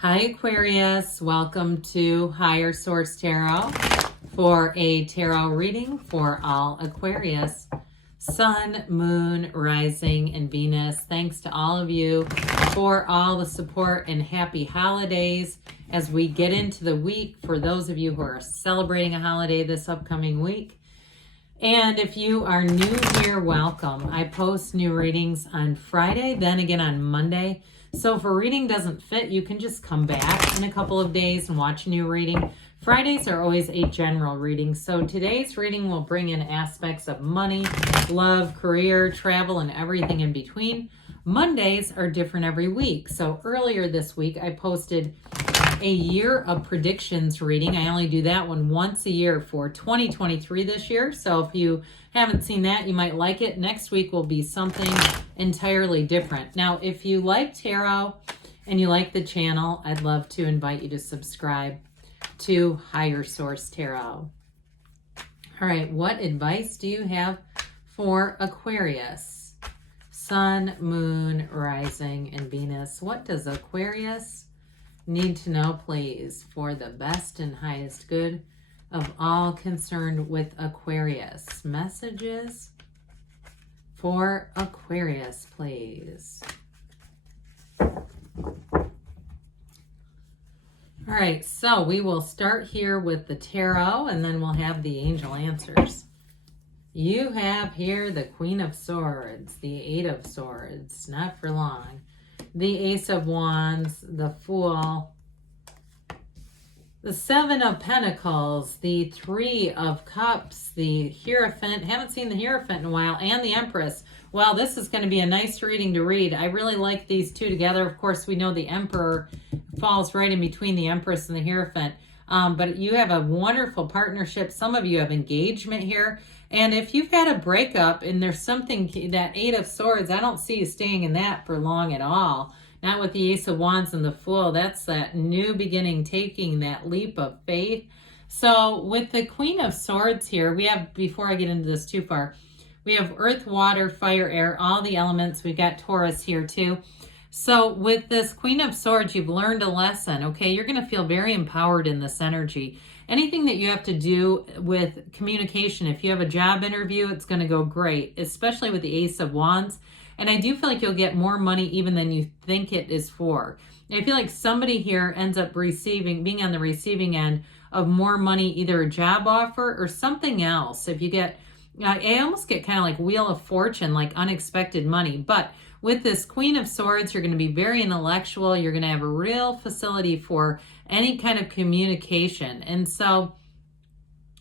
Hi Aquarius, welcome to Higher Source Tarot for a tarot reading for all Aquarius, Sun, Moon, Rising, and Venus. Thanks to all of you for all the support and happy holidays as we get into the week for those of you who are celebrating a holiday this upcoming week. And if you are new here, welcome. I post new readings on Friday, then again on Monday. So if a reading doesn't fit, you can just come back in a couple of days and watch a new reading. Fridays are always a general reading. So today's reading will bring in aspects of money, love, career, travel, and everything in between. Mondays are different every week. So earlier this week, I posted a year of predictions reading. I only do that one once a year for 2023 this year. So if you haven't seen that, you might like it. Next week will be something entirely different. Now, if you like tarot and you like the channel, I'd love to invite you to subscribe to Higher Source Tarot. All right, what advice do you have for Aquarius? Sun, Moon, Rising, and Venus. What does Aquarius need to know, please, for the best and highest good of all concerned with Aquarius? Messages for Aquarius, please. All right, so we will start here with the tarot, and then we'll have the angel answers. You have here the Queen of Swords, the Eight of Swords, not for long, the Ace of Wands, the Fool, the Seven of Pentacles, the Three of Cups, the Hierophant, haven't seen the Hierophant in a while, and the Empress. Well, this is going to be a nice reading to read. I really like these two together. Of course, we know the Emperor falls right in between the Empress and the Hierophant. But you have a wonderful partnership. Some of you have engagement here. And if you've had a breakup and there's something, that Eight of Swords, I don't see you staying in that for long at all. Not with the Ace of Wands and the Fool. That's that new beginning, taking that leap of faith. So with the Queen of Swords here, we have, before I get into this too far, we have earth, water, fire, air, all the elements. We've got Taurus here too. So with this Queen of Swords, you've learned a lesson, okay? You're going to feel very empowered in this energy. Anything that you have to do with communication, if you have a job interview, it's going to go great, especially with the Ace of Wands. And I do feel like you'll get more money even than you think it is for. I feel like somebody here ends up being on the receiving end of more money, either a job offer or something else. If you get, I almost get kind of like Wheel of Fortune, like unexpected money. But with this Queen of Swords, you're going to be very intellectual. You're going to have a real facility for any kind of communication. And so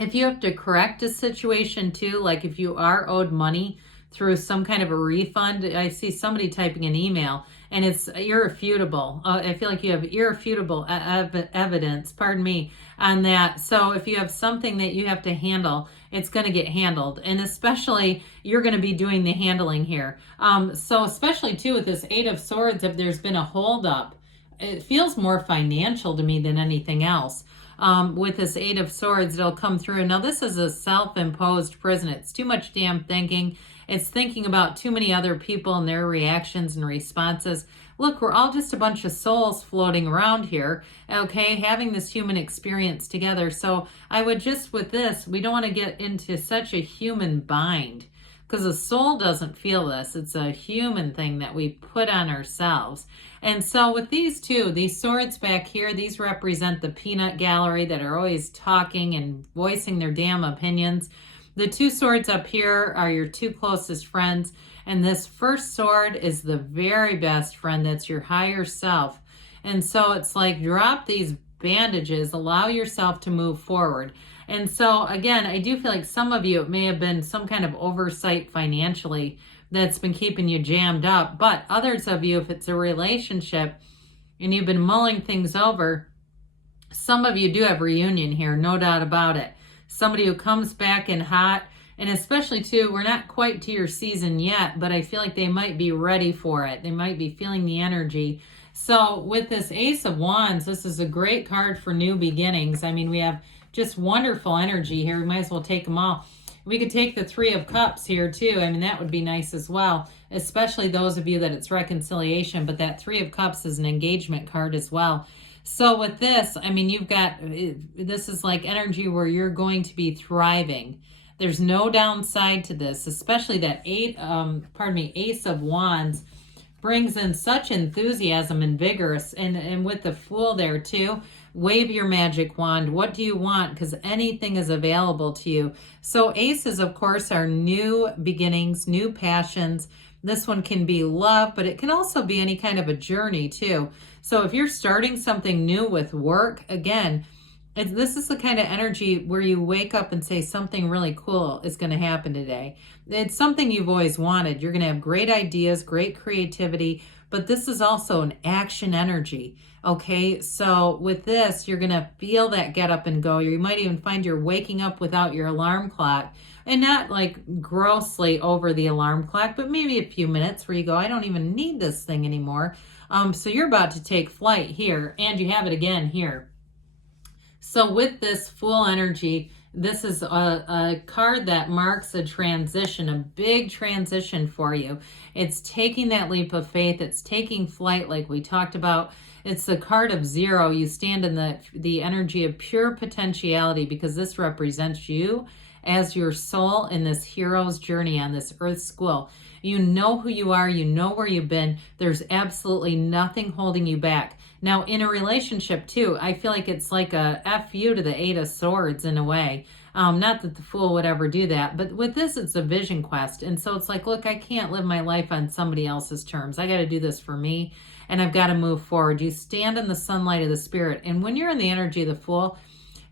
if you have to correct a situation too, like if you are owed money through some kind of a refund, I see somebody typing an email and it's irrefutable. I feel like you have irrefutable evidence, pardon me, on that. So if you have something that you have to handle, it's going to get handled. And especially, you're going to be doing the handling here. So especially too with this Eight of Swords, if there's been a holdup, it feels more financial to me than anything else. With this Eight of Swords, it'll come through. Now, this is a self-imposed prison. It's too much damn thinking. It's thinking about too many other people and their reactions and responses. Look, we're all just a bunch of souls floating around here, okay, having this human experience together. So I would just, with this, we don't want to get into such a human bind, because the soul doesn't feel this. It's a human thing that we put on ourselves. And so with these two, these swords back here, these represent the peanut gallery that are always talking and voicing their damn opinions. The two swords up here are your two closest friends. And this first sword is the very best friend. That's your higher self. And so it's like, drop these bandages, allow yourself to move forward. And so again, I do feel like some of you, it may have been some kind of oversight financially that's been keeping you jammed up. But others of you, if it's a relationship and you've been mulling things over, some of you do have reunion here, no doubt about it. Somebody who comes back in hot, and especially too, we're not quite to your season yet, but I feel like they might be ready for it. They might be feeling the energy. So with this Ace of Wands, this is a great card for new beginnings. I mean, we have just wonderful energy here. We might as well take them all. We could take the Three of Cups here too. I mean, that would be nice as well, especially those of you that it's reconciliation, but that Three of Cups is an engagement card as well. So with this, I mean, you've got, this is like energy where you're going to be thriving. There's no downside to this, especially that Ace of Wands brings in such enthusiasm and vigorous, and with the Fool there too. Wave your magic wand. What do you want? Because anything is available to you. So aces, of course, are new beginnings, new passions. This one can be love, but it can also be any kind of a journey too. So if you're starting something new with work, again, this is the kind of energy where you wake up and say something really cool is going to happen today. It's something you've always wanted. You're going to have great ideas, great creativity, but this is also an action energy. Okay, so with this, you're going to feel that get up and go. You might even find you're waking up without your alarm clock, and not like grossly over the alarm clock, but maybe a few minutes where you go, I don't even need this thing anymore. So you're about to take flight here, and you have it again here. So with this Fool energy, this is a card that marks a transition, a big transition for you. It's taking that leap of faith. It's taking flight like we talked about. It's the card of 0. You stand in the energy of pure potentiality because this represents you as your soul in this hero's journey on this earth school. You know who you are. You know where you've been. There's absolutely nothing holding you back. Now, in a relationship, too, I feel like it's like a FU to the Eight of Swords in a way. Not that the Fool would ever do that, but with this, it's a vision quest. And so it's like, look, I can't live my life on somebody else's terms. I got to do this for me, and I've got to move forward. You stand in the sunlight of the spirit. And when you're in the energy of the Fool,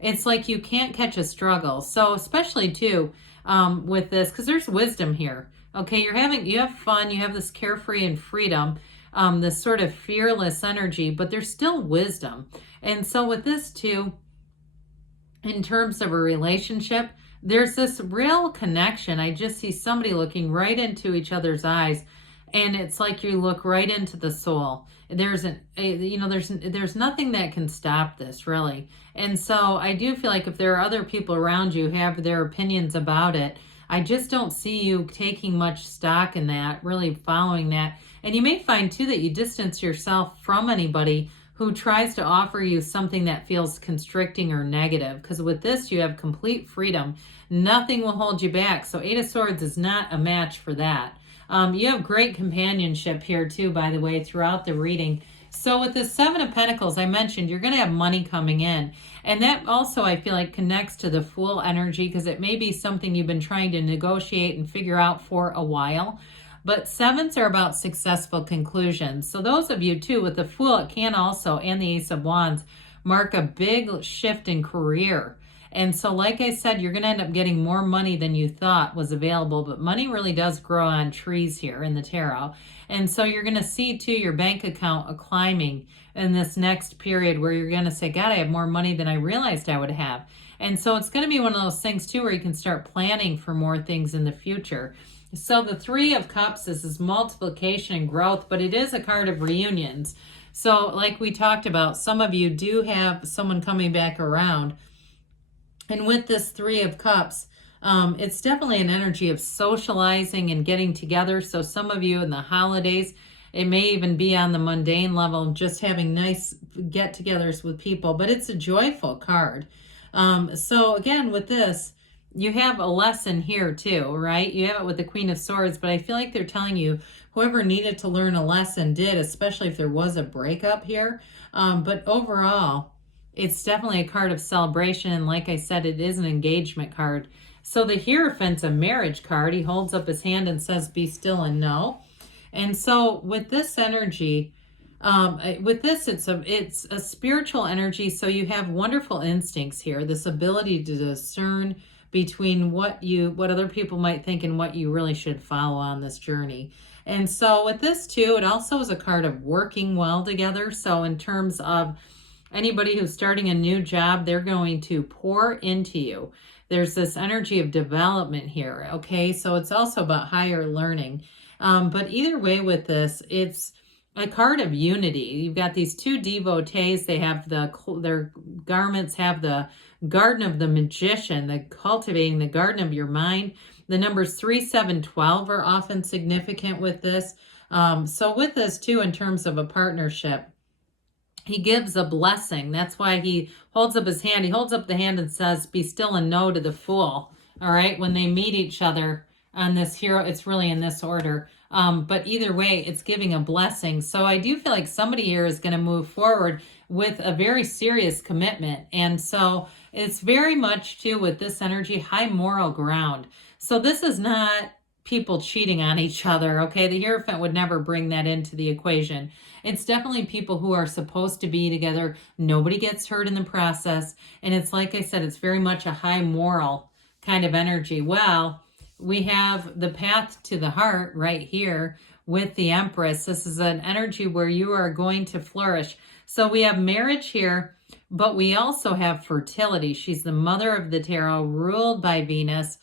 it's like you can't catch a struggle. So especially, too, with this, because there's wisdom here. Okay, you have fun. You have this carefree and freedom. This sort of fearless energy, but there's still wisdom. And so with this too, in terms of a relationship, there's this real connection. I just see somebody looking right into each other's eyes, and it's like you look right into the soul. There's there's nothing that can stop this, really. And so I do feel like if there are other people around you who have their opinions about it, I just don't see you taking much stock in that, really following that. And you may find, too, that you distance yourself from anybody who tries to offer you something that feels constricting or negative. Because with this, you have complete freedom. Nothing will hold you back. So Eight of Swords is not a match for that. You have great companionship here, too, by the way, throughout the reading. So with the Seven of Pentacles, I mentioned you're going to have money coming in. And that also, I feel like, connects to the Fool energy because it may be something you've been trying to negotiate and figure out for a while. But sevens are about successful conclusions. So those of you, too, with the Fool, it can also, and the Ace of Wands, mark a big shift in career. And so, like I said, you're going to end up getting more money than you thought was available. But money really does grow on trees here in the tarot. And so you're going to see, too, your bank account climbing in this next period where you're going to say, God, I have more money than I realized I would have. And so it's going to be one of those things, too, where you can start planning for more things in the future. So the Three of Cups is multiplication and growth, but it is a card of reunions. So like we talked about, some of you do have someone coming back around. And with this Three of Cups, it's definitely an energy of socializing and getting together. So some of you in the holidays, it may even be on the mundane level, just having nice get-togethers with people. But it's a joyful card. So again, with this, you have a lesson here too, right? You have it with the Queen of Swords, but I feel like they're telling you whoever needed to learn a lesson did, especially if there was a breakup here. But overall, it's definitely a card of celebration. And like I said, it is an engagement card. So the Hierophant's a marriage card. He holds up his hand and says, be still and know. And so with this energy, with this, it's a spiritual energy. So you have wonderful instincts here, this ability to discern between what other people might think and what you really should follow on this journey. And so with this too, it also is a card of working well together. So in terms of anybody who's starting a new job, they're going to pour into you. There's this energy of development here. Okay, so it's also about higher learning. But either way with this, it's a card of unity. You've got these two devotees. They have their garments have the Garden of the Magician, the cultivating the garden of your mind. The numbers 3, 7, 12 are often significant with this. So with this too, in terms of a partnership, he gives a blessing. That's why he holds up his hand. He holds up the hand and says, be still and no to the fool. All right. When they meet each other on this hero, it's really in this order. But either way, it's giving a blessing. So I do feel like somebody here is going to move forward with a very serious commitment. And so it's very much too with this energy, high moral ground. So this is not people cheating on each other. Okay. The Hierophant would never bring that into the equation. It's definitely people who are supposed to be together. Nobody gets hurt in the process. And it's like I said, it's very much a high moral kind of energy. Well, we have the path to the heart right here with the Empress. This is an energy where you are going to flourish. So we have marriage here, but we also have fertility. She's the mother of the tarot, ruled by Venus.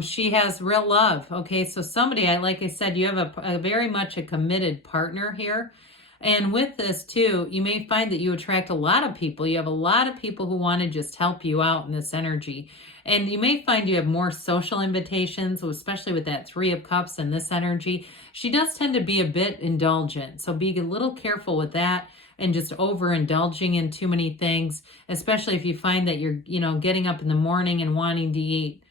She has real love. Okay, so somebody, like I said, you have a very much a committed partner here. And with this too, you may find that you attract a lot of people. You have a lot of people who want to just help you out in this energy. And you may find you have more social invitations, especially with that 3 of Cups and this energy. She does tend to be a bit indulgent. So be a little careful with that and just overindulging in too many things, especially if you find that you're, getting up in the morning and wanting to eat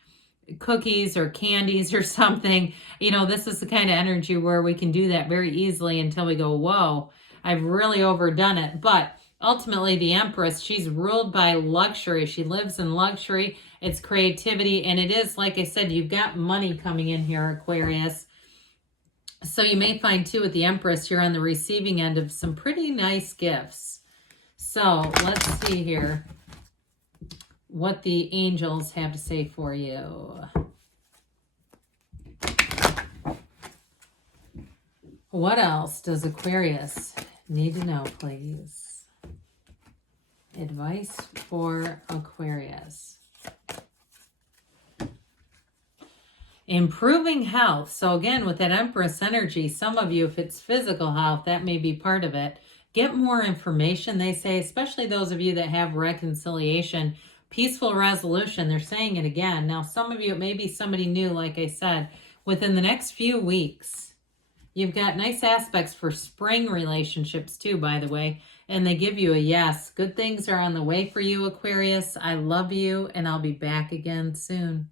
cookies or candies or something. This is the kind of energy where we can do that very easily until we go, whoa, I've really overdone it. But ultimately, the Empress, she's ruled by luxury. She lives in luxury. It's creativity. And it is, like I said, you've got money coming in here, Aquarius. So you may find, too, with the Empress, you're on the receiving end of some pretty nice gifts. So let's see here what the angels have to say for you. What else does Aquarius need to know, please? Advice for Aquarius. Improving health. So again, with that Empress energy, some of you, if it's physical health, that may be part of it. Get more information, they say, especially those of you that have reconciliation, peaceful resolution. They're saying it again. Now, some of you, it may be somebody new, like I said, within the next few weeks. You've got nice aspects for spring relationships too, by the way, and they give you a yes. Good things are on the way for you, Aquarius. I love you, and I'll be back again soon.